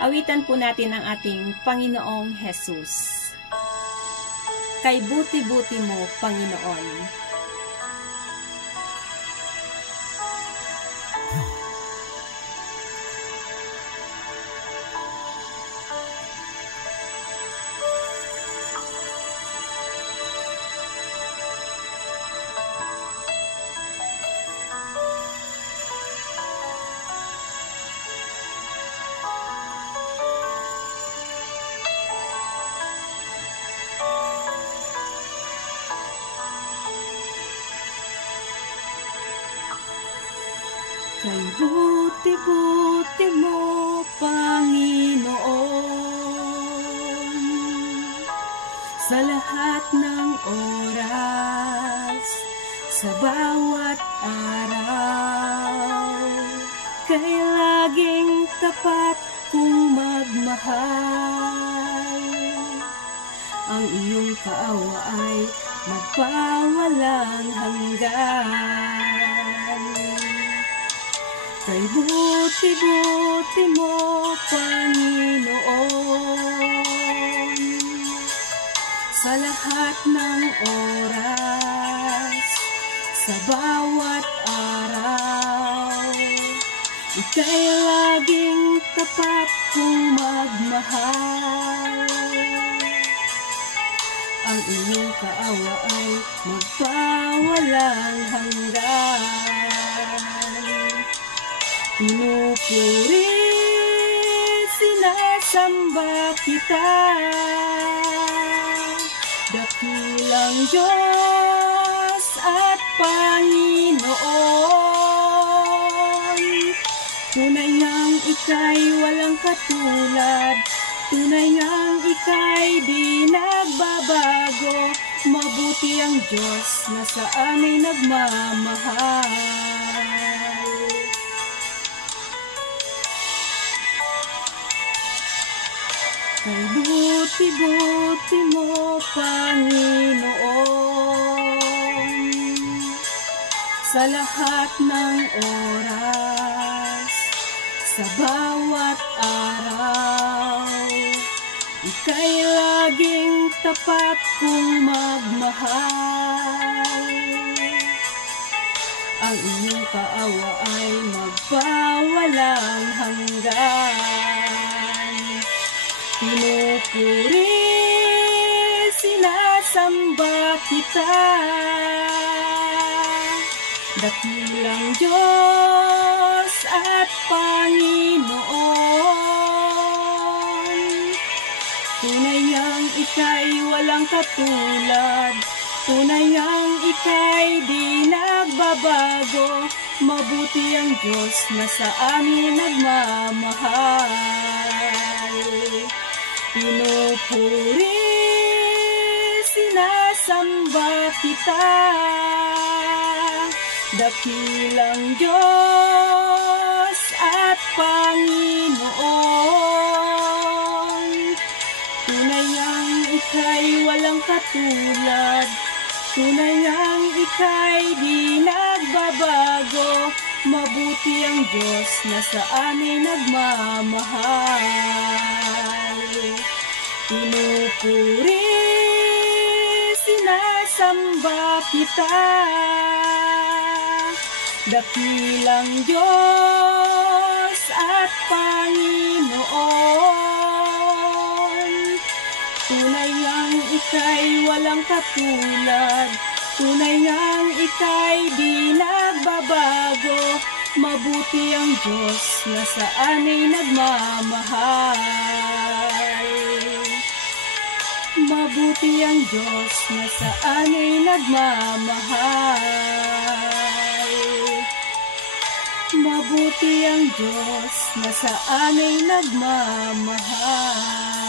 Awitan po natin ang ating Panginoong Jesus. Kay buti-buti mo, Panginoon. Kay buti-buti mo, Panginoon, sa lahat ng oras, sa bawat araw, kay laging tapat kong magmahal. Ang iyong kaawa ay magpawalang hanggan. Kay buti-buti mo, Panginoon, sa lahat ng oras, sa bawat araw, ika'y laging tapat kong magmahal. Ang iyong kaawa ay magpawalang hanggan. Pinupuri, sinasamba kita, dakilang Diyos at Panginoon. Tunay ngang ika'y walang katulad, tunay ngang ika'y di nagbabago. Mabuti ang Diyos na sa amin nagmamahal. Kay buti-buti mo, Panginoon, sa lahat ng oras, sa bawat araw, ika'y laging tapat kong magmahal. Ang iyong kaawa ay magpawalang hanggan. Pinupuri, sinasamba kita, dakilang Diyos at Panginoon. Tunay ngang ika'y walang katulad, tunay ngang ika'y di nagbabago. Mabuti ang Diyos na sa amin nagmamahal. Pinupuri, sinasamba kita, dakilang Diyos at Panginoon. Tunay ngang ika'y walang katulad, tunay ngang ika'y di nagbabago. Mabuti ang Diyos na sa amin nagmamahal. Pinupuri, sinasamba kita, dakilang Diyos at Panginoon. Tunay ngang ika'y walang katulad, tunay ngang ika'y di nagbabago. Mabuti ang Diyos na sa amin nagmamahal. Mabuti ang Diyos na sa amin nagmamahal. Mabuti ang Diyos na sa amin nagmamahal.